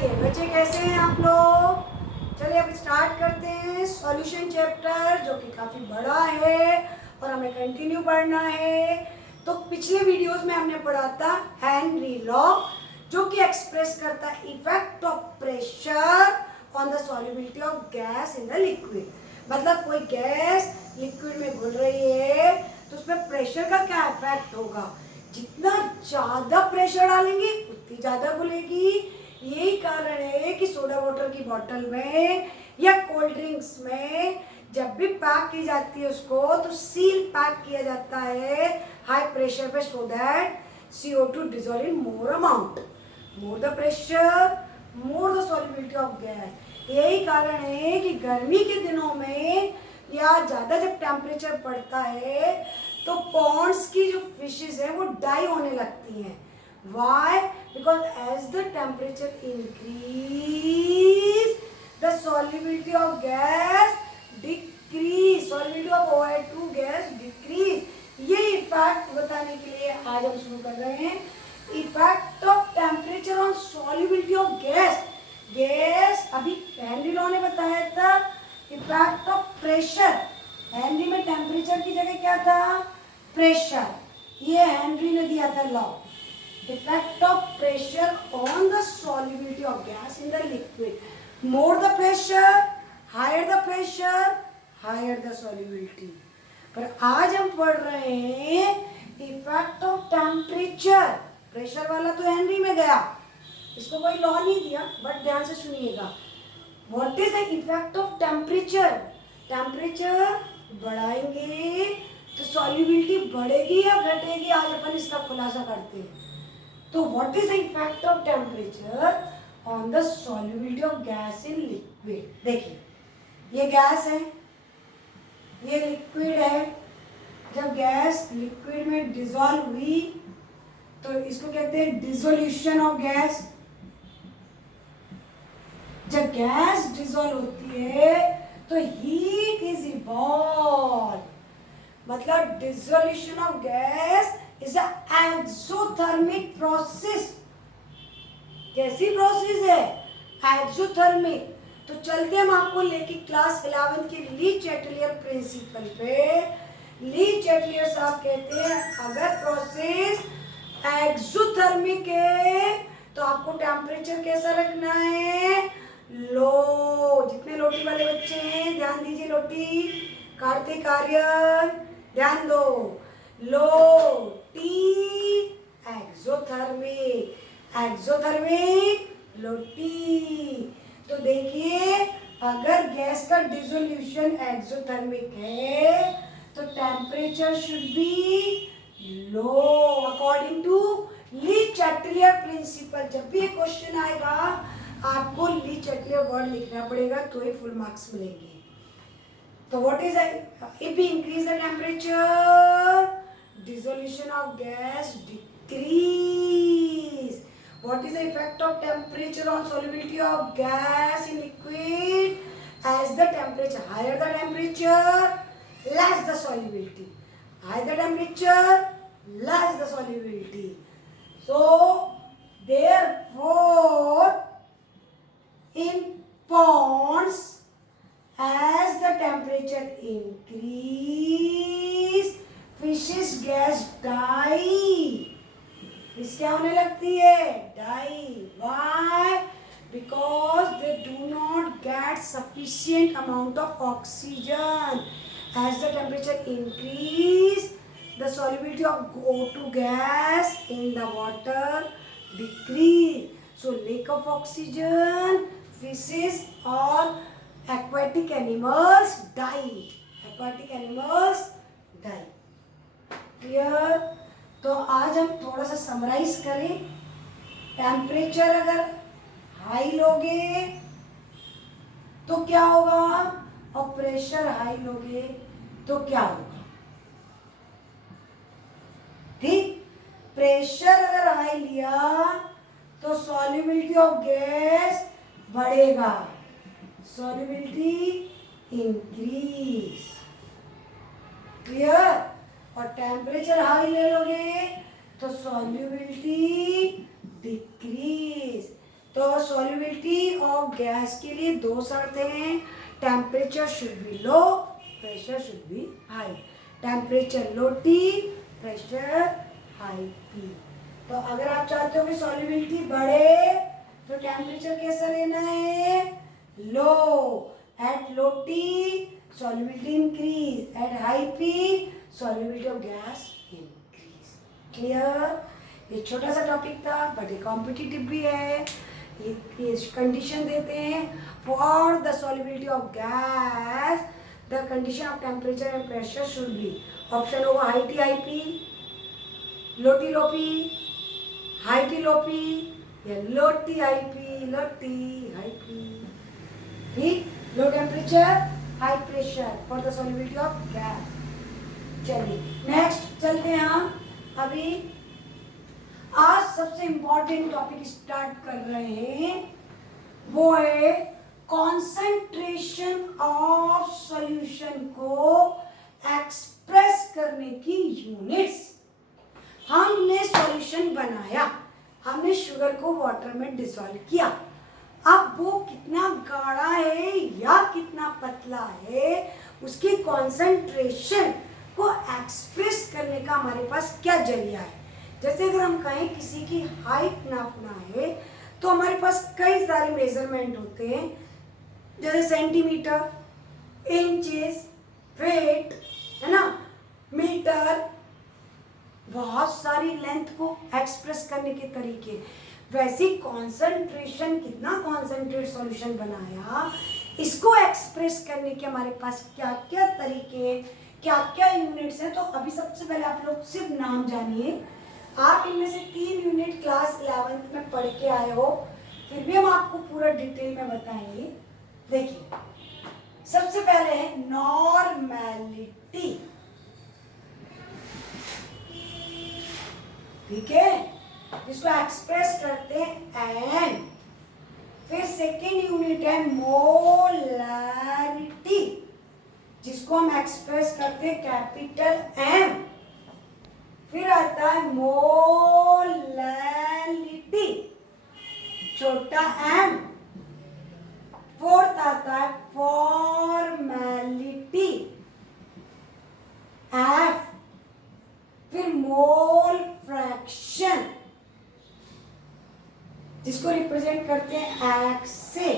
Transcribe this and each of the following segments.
बताइए बच्चे कैसे हैं आप लोग। चलिए अब स्टार्ट करते हैं सॉल्यूशन चैप्टर जो कि काफ़ी बड़ा है और हमें कंटिन्यू पढ़ना है। तो पिछले वीडियोस में हमने पढ़ा था हेनरी लॉ जो कि एक्सप्रेस करता है effect of pressure on the solubility of gas in the liquid. मतलब कोई गैस लिक्विड में घुल रही है तो उसमें प्रेशर का क्या इफेक्ट होगा। जितना ज़्यादा प्रेशर डालेंगे उतनी ज़्यादा घुलेगी। यही कारण है कि सोडा वाटर की बोतल में या कोल्ड ड्रिंक्स में जब भी पैक की जाती है उसको तो सील पैक किया जाता है हाई प्रेशर पे so that CO2 dissolve in more amount. More the pressure, more the solubility of gas. यही कारण है कि गर्मी के दिनों में या ज़्यादा जब टेम्परेचर बढ़ता है तो पॉन्ड्स की जो फिशेस है वो डाई होने लगती हैं। Why? Because as the temperature increase, the solubility of gas decrease, solubility of OH2 gas decrease. ये इफेक्ट बताने के लिए आज हम शुरू कर रहे हैं effect of temperature on solubility of gas. Gas अभी हेनरी लॉ ने बताया था इफेक्ट ऑफ प्रेशर। हेनरी में टेम्परेचर की जगह क्या था, प्रेशर। ये हेनरी ने दिया था law, effect of pressure on the solubility of gas in the liquid. More the pressure, higher the pressure, higher the solubility. पर आज हम पढ़ रहे हैं इफेक्ट ऑफ टेम्परेचर। प्रेशर वाला तो हेनरी में गया, इसको कोई लॉ नहीं दिया, बट ध्यान से सुनिएगा। What is the effect of temperature. Temperature बढ़ाएंगे तो सॉल्युबिलिटी बढ़ेगी या घटेगी, आज अपन इसका खुलासा करते हैं। तो what is the effect of temperature on the solubility of gas in liquid. देखिए ये गैस है, ये लिक्विड है। जब गैस लिक्विड में डिसॉल्व हुई तो इसको कहते हैं डिसोल्यूशन ऑफ गैस। जब गैस डिसॉल्व होती है तो हीट इज इवॉल्व। मतलब dissolution of gas is a exothermic process. कैसी प्रोसेस है, एक्सोथर्मिक। तो चलते हम आपको लेके क्लास 11 के ली चैटलियर प्रिंसिपल पे। ली चैटलियर साहब कहते हैं अगर प्रोसेस एक्सोथर्मिक है तो आपको टेम्परेचर कैसा रखना है, लो। जितने लोटी वाले बच्चे हैं ध्यान दीजिए, लोटी कार्तिक आर्यन ध्यान दो। Low T exothermic, exothermic low T. तो देखिए अगर गैस का डिसोल्यूशन एक्सोथर्मिक है तो temperature should be low according to Le Chatelier principle. जब भी ये क्वेश्चन आएगा आपको ली चैटलियर वर्ड लिखना पड़ेगा तो ही फुल मार्क्स मिलेंगे। तो what is if we increase the temperature dissolution of gas decrease. What is the effect of temperature on solubility of gas in liquid? As the temperature, higher the temperature, less the solubility. Higher the temperature, less the solubility. So, therefore, in ponds, as the temperature increase, fishes gas die. Fish क्या होने लगती है, die. Why? Because they do not get sufficient amount of oxygen. As the temperature increase the solubility of O2 gas in the water decrease. So lack of oxygen, fishes और aquatic animals die. Aquatic animals die. Clear. तो आज हम थोड़ा सा summarise करें। Temperature अगर high लोगे तो क्या होगा और प्रेशर हाई लोगे तो क्या होगा। ठीक, प्रेशर अगर हाई लिया तो सॉल्युबिलिटी ऑफ गैस बढ़ेगा, सॉल्युबिलिटी इंक्रीज। क्लियर। और टेम्परेचर हाई ले लोगे तो सॉल्युबिलिटी डिक्रीज। तो तो सॉल्युबिलिटी ऑफ गैस के लिए दो शर्तें हैं, temperature should be low, pressure should be high. Temperature low T, pressure high P। तो अगर आप चाहते हो कि सॉल्युबिलिटी बढ़े तो टेम्परेचर कैसा लेना है, low. At low T solubility increase, at high P solubility of gas increase। Clear? ये छोटा सा टॉपिक था बट ये कॉम्पिटिटिव भी है। ये कंडीशन देते हैं for the solubility of gas the condition of temperature and pressure should be, option होगा हाई T हाई P, लो T लो P, हाई T लो P, या लो T हाई P, लो T हाई P। ठीक, low temperature high pressure for the solubility of gas. चलिए next चलते हैं हम। अभी आज सबसे इंपॉर्टेंट टॉपिक स्टार्ट कर रहे हैं, वो है कॉन्सेंट्रेशन ऑफ सॉल्यूशन को एक्सप्रेस करने की यूनिट्स। हमने सॉल्यूशन बनाया, हमने शुगर को वाटर में डिसॉल्व किया, अब वो कितना गाढ़ा है या कितना पतला है उसकी कॉन्सेंट्रेशन को एक्सप्रेस करने का हमारे पास क्या जरिया है। जैसे अगर हम कहें किसी की हाइट नापना है तो हमारे पास कई सारे मेजरमेंट होते हैं, जैसे सेंटीमीटर, इंचेस, फीट, है ना, मीटर, बहुत सारी लेंथ को एक्सप्रेस करने के तरीके। वैसी कॉन्सेंट्रेशन, कितना कॉन्सेंट्रेट सॉल्यूशन बनाया, इसको एक्सप्रेस करने के हमारे पास क्या क्या तरीके हैं, क्या क्या यूनिट्स हैं। तो अभी सबसे पहले आप लोग सिर्फ नाम जानिए। आप इनमें से 3 यूनिट क्लास 11th में पढ़ के आए हो, फिर भी हम आपको पूरा डिटेल में बताएंगे। देखिए सबसे पहले है नॉर्मेलिटी, ठीक है, जिसको एक्सप्रेस करते हैं एन। फिर सेकेंड यूनिट है मोलैरिटी, जिसको हम एक्सप्रेस करते हैं कैपिटल एम। फिर आता है मोलैलिटी, छोटा एम। फोर्थ आता है फॉर्मेलिटी, एफ। फिर मोल फ्रैक्शन, जिसको रिप्रेजेंट करते हैं एक्स से।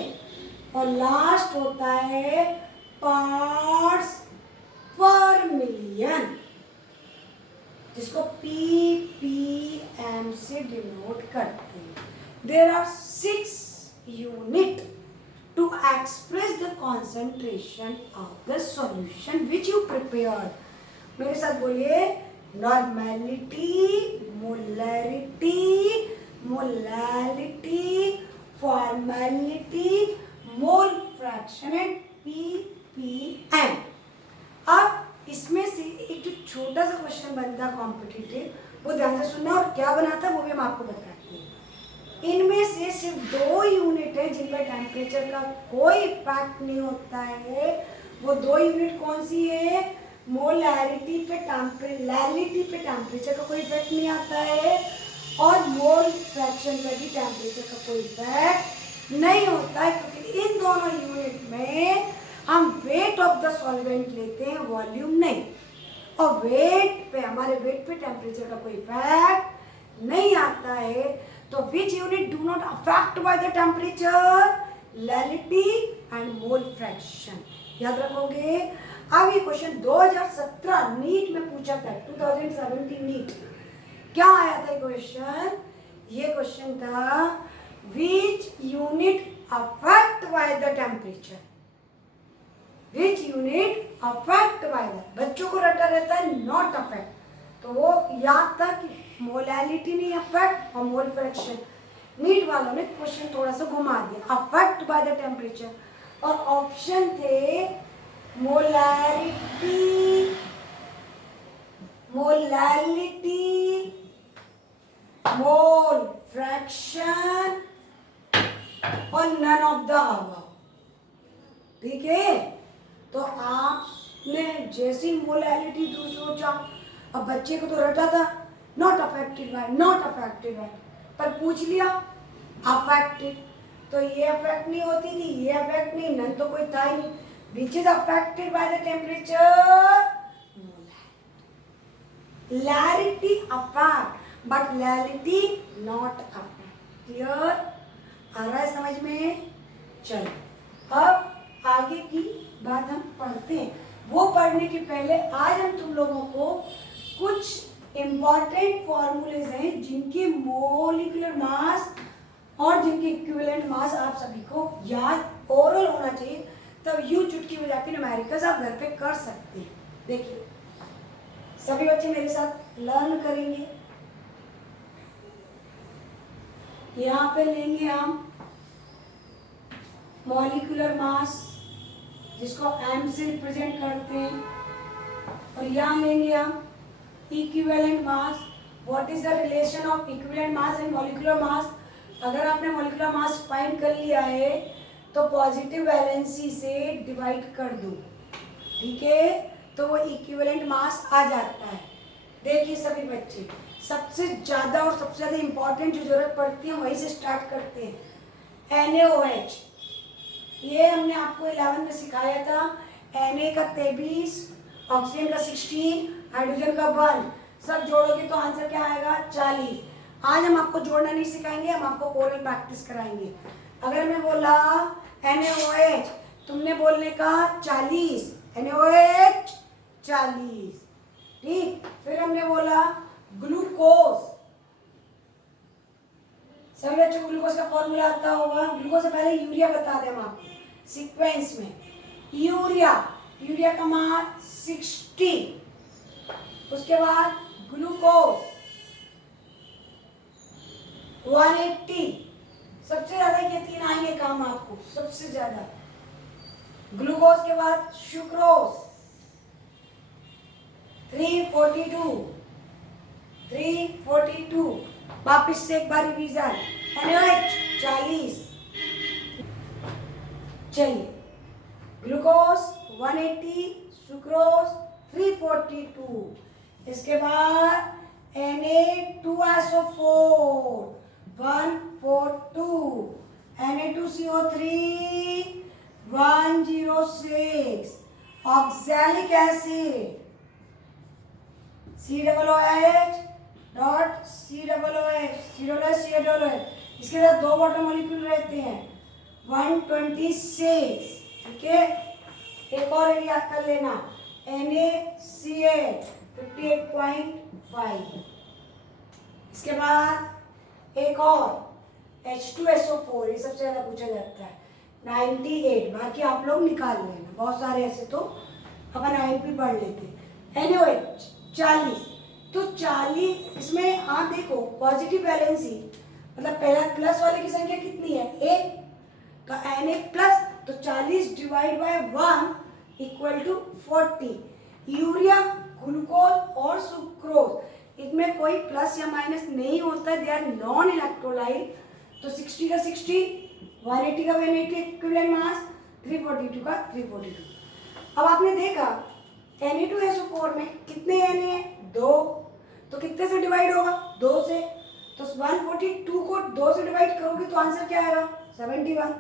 और लास्ट होता है पार्ट्स पर मिलियन, जिसको ppm से डिनोट करते हैं। There are 6 unit to express the concentration of the solution which you prepared. मेरे साथ बोलिए, normality, molarity, molality, formality, mole fraction and ppm। अब इसमें से एक जो छोटा सा क्वेश्चन बनता है कॉम्पिटिटिव, वो ध्यान से सुनना, और क्या बना था वो भी हम आपको बताते हैं। इनमें से सिर्फ 2 यूनिट है जिन पर टेम्परेचर का कोई इफेक्ट नहीं होता है। वो 2 यूनिट कौन सी है, मोलैरिटी पे टेम्परेचर का कोई इफेक्ट नहीं आता है, और मोल फ्रैक्शन पर भी टेम्परेचर का कोई इफेक्ट नहीं होता है, क्योंकि इन दोनों यूनिट में हम वेट ऑफ द सॉल्वेंट लेते हैं, वॉल्यूम नहीं। और हमारे वेट पे टेम्परेचर का कोई इफेक्ट नहीं आता है। तो which unit do not affect by the temperature, molality and mole fraction. याद रखोगे। अब ये क्वेश्चन 2017 नीट में पूछा था, 2017 नीट क्या आया था क्वेश्चन, ये क्वेश्चन था which unit affect by the temperature, which unit affect by the, बच्चों को रटा रहता है नॉट अफेक्ट, तो वो याद था कि मोलैलिटी नहीं अफेक्ट और मोल फ्रैक्शन। नीट वालों ने क्वेश्चन थोड़ा सा घुमा दिया, अफेक्ट बाय द टेम्परेचर, और ऑप्शन थे मोलैरिटी, मोलैलिटी, मोल फ्रैक्शन और नन ऑफ द अबव। ठीक है, तो आपने जैसी मोलैलिटी तो सोचा, अब बच्चे को तो रटा था not affected by, not affected by, पर पूछ लिया अफेक्टेड, तो ये अफेक्ट नहीं होती थी, ये अफेक्ट नहीं, नन तो कोई था ही नहीं. Which is affected by the temperature? Polarity affect, but polarity not affect. Clear? आ रहा है समझ में? चलो अब आगे की बात हम पढ़ते हैं. वो पढ़ने के पहले आज हम तुम लोगों को कुछ इम्पॉर्टेंट फॉर्मूलेज हैं जिनकी मोलिकुलर मास और जिनके इक्विवेलेंट मास आप सभी को याद ओरल होना चाहिए, तब यूं चुटकी बजा के न्यूमेरिकल्स आप घर पे कर सकते हैं. देखिए सभी बच्चे मेरे साथ लर्न करेंगे. यहाँ पे लेंगे हम मॉलिक्यूलर मास जिसको m से रिप्रेजेंट करते हैं, और यहाँ लेंगे हम equivalent mass. What is the relation of equivalent mass and molecular mass? अगर आपने मॉलिक्यूलर मास फाइंड कर लिया है तो पॉजिटिव वैलेंसी से डिवाइड कर दो, ठीक है, तो वो इक्विवेलेंट मास आ जाता है. देखिए सभी बच्चे, सबसे ज़्यादा और सबसे ज़्यादा इम्पॉर्टेंट जो जरूरत पड़ती है वहीं से स्टार्ट करते हैं. NaOH, ये हमने आपको 11 में सिखाया था. Na का 23, ऑक्सीजन का 16, हाइड्रोजन का 1, सब जोड़ोगे तो आंसर क्या आएगा? 40. आज हम आपको जोड़ना नहीं सिखाएंगे, हम आपको ओरल प्रैक्टिस कराएंगे. अगर मैं बोला NaOH, तुमने बोलने का 40, NaOH 40, ठीक. फिर हमने बोला ग्लूकोज, सभी बच्चों को ग्लूकोज का फॉर्मूला आता होगा. ग्लूकोज से पहले यूरिया बता दें हम आपको सीक्वेंस में. यूरिया का मान 60, उसके बाद ग्लूकोज 180. सबसे ज्यादा ये तीन आएंगे काम आपको, सबसे ज्यादा. ग्लूकोज के बाद सुक्रोज 342. वापिस से एक बार रिवीजन. NaOH 40. चलिए, ग्लूकोज 180, सुक्रोज 342. इसके बाद Na2SO4 142, Na2CO3 106, oxalic acid COOH dot COOH. इसके साथ दो वाटर मॉलिक्यूल रहते हैं 126, ठीक है. एक और एरिया कर लेना NaCl 58.5. इसके बाद एक और H2SO4, ये सबसे ज़्यादा पूछा जाता है 98. बाकी आप लोग निकाल लेना, बहुत सारे ऐसे तो अपन IMP पढ़ लेते हैं. NaOH 40, तो 40 इसमें आप देखो पॉजिटिव वैलेंसी मतलब पहला प्लस वाले की संख्या कितनी है? 1. तो Na प्लस, तो 40 divide by 1 equal to 40. Urea, glucose और सुक्रोज, इनमें कोई प्लस या माइनस नहीं होता, दे आर नॉन इलेक्ट्रोलाइट. तो 60 का 60, 180 का 180 इक्विवेलेंट मास, 342 का 342. अब आपने देखा Na2SO4 में कितने Na है? 2. तो कितने से डिवाइड होगा? 2 से. तो 142 को 2 से डिवाइड करोगे तो आंसर क्या आएगा? 71.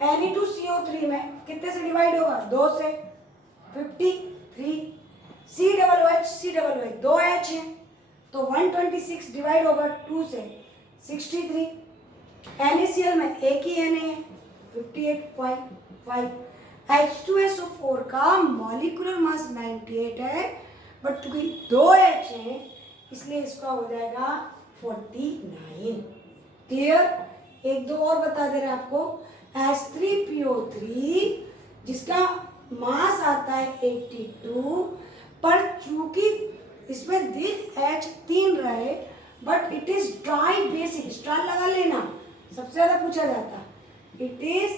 Na2CO3 में कितने से डिवाइड होगा? 2 से. 53. COOH 2 H है, तो 126 डिवाइड होगा 2 से 63. NaCl में एक ही Na है 58.5. H2SO4 का मॉलिक्यूलर मास 98 है, बट क्योंकि 2 H है इसलिए इसका हो जाएगा 49. क्लियर? एक दो और बता दे रहे आपको. H3PO3 जिसका मास आता है 82, पर चूंकि इसमें दिस H 3 रहे, but it is dibasic. Star लगा लेना, सबसे ज्यादा पूछा जाता. It is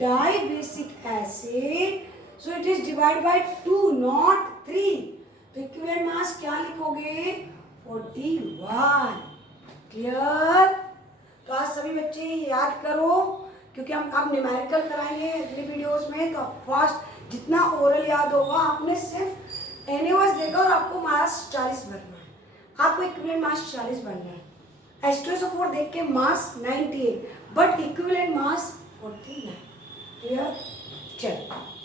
dibasic acid, so it is divide by 2 not 3. तो इक्विवेलेंट मास क्या लिखोगे? 41. क्लियर? तो आज सभी बच्चे याद करो, क्योंकि हम अब न्यूमेरिकल कराएंगे अगले वीडियोस में. तो फास्ट जितना ओरल याद होगा, आपने सिर्फ NaOH देखा और आपको मास 40 भरना है, आपको इक्विवेलेंट मास 40 भरना है. H2SO4 देख के मास 98, बट इक्विवेलेंट मास 49. क्लियर? चलो